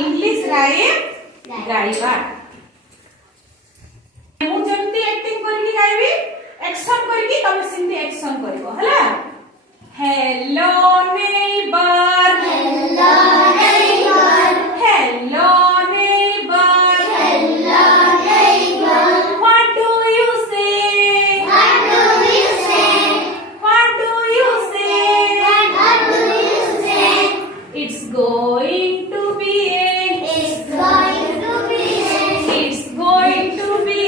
English rhyme गाइबा मु जंती एक्टिंग करके गाइबी एक्शन करके तमे सिंधी एक्शन करिवो हला hello neighbour hello neighbour hello neighbour hello neighbour what do you say what do you say what do you say what do you say it's going to be it's going to be it's going to be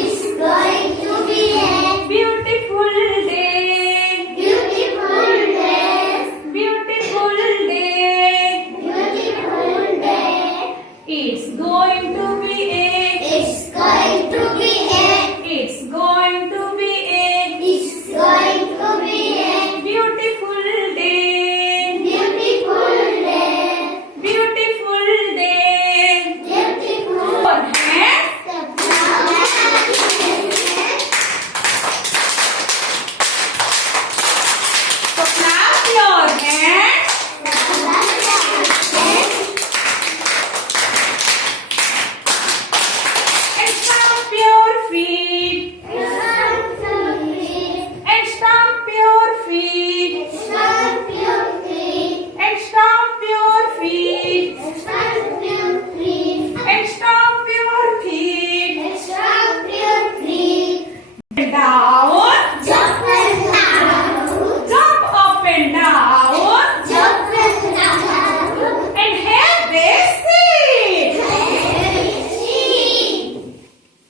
it's going to be beautiful day beautiful day beautiful day beautiful day it's going to be it's going to be it's going to be it's going to be beautiful day beautiful day beautiful day beautiful और है तो clap your hands and stamp your feet and stamp your feet and stamp your feet and stamp your feet down jump up and down and have a seat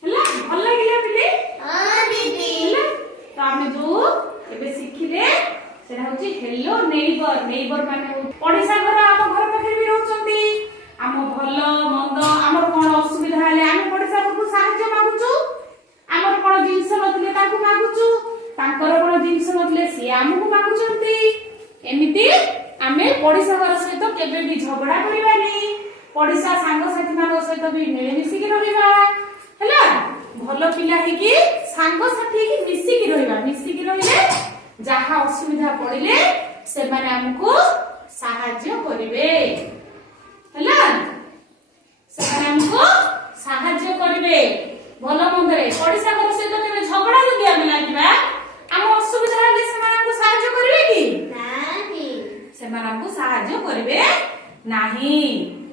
ହେଲା ଭଲ ଲାଗିଲା ପିଲେ ହେଲା ତ ଆମେ ଯୋଉ ଏବେ ଶିଖିଲେ ସେଟା ହଉଛି ହେଲୋ ନେଇବର ନେଇବର ମାନେ ପଡିଶା ଘର ଆମ ଘର ପାଖରେ ବି ରହୁଛନ୍ତି ଆମ ଭଲ ମନ୍ଦ ଆମର କଣ ଅସୁବିଧା ହେଲେ ଆମେ ପଡିଶା ଘରକୁ ସାହାଯ୍ୟ ମାଗୁଛୁ ଆମର କଣ ଜିନିଷ ନଥିଲେ ତାଙ୍କୁ ମାଗୁଛୁ ତାଙ୍କର କଣ ଜିନିଷ ନଥିଲେ ସିଏ ଆମକୁ ମାଗୁଛନ୍ତି ଏମିତି ଆମେ ପଡିଶା ଘର ସହିତ କେବେ ବି ଝଗଡା କରିବାନି ପଡିଶା ସାଙ୍ଗସାଥି ମାନଙ୍କ ସହିତ ବି ମିଳିମିଶିକି ରହିବା ହେଲା ଭଲ ପିଲା ହେଇକି ସାଙ୍ଗସାଥି ହେଇକି ମିଶିକି ରହିଲେ ଯାହା ଅସୁବିଧା ପଡିଲେ ସେମାନେ ଆମକୁ ସାହାଯ୍ୟ କରିବେ ହେଲା ସେମାନେ ଆମକୁ ସାହାଯ୍ୟ କରିବେ ଭଲ ମନ୍ଦରେ ପଡିଶା ଘର ସହିତ କେବେ ଝଗଡା ଯଦି ଆମେ ଲାଗିବା ଆମ ଅସୁବିଧା ହେଲେ ସେମାନେ ଆମକୁ ସାହାଯ୍ୟ କରିବେ କି ସେମାନେ ଆମକୁ ସାହାଯ୍ୟ କରିବେ ନାହିଁ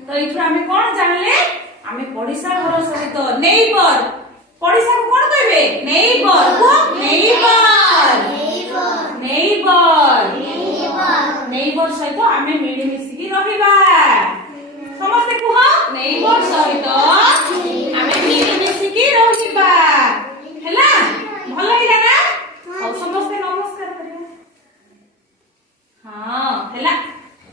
ତ ଏଇଥିରୁ ଆମେ କଣ ଜାଣିଲେ ଆମେ ପଡିଶା ଘର ସହିତ ନେଇବର ପଡିଶାକୁ କଣ କହିବେ ନେଇବର ନେଇବର ସହିତ ଆମେ ମିଳିମିଶିକି ରହିବା ସମସ୍ତେ କୁହ ନେଇବର ସହିତ ଆମେ ମିଳିମିଶିକି ରହିବା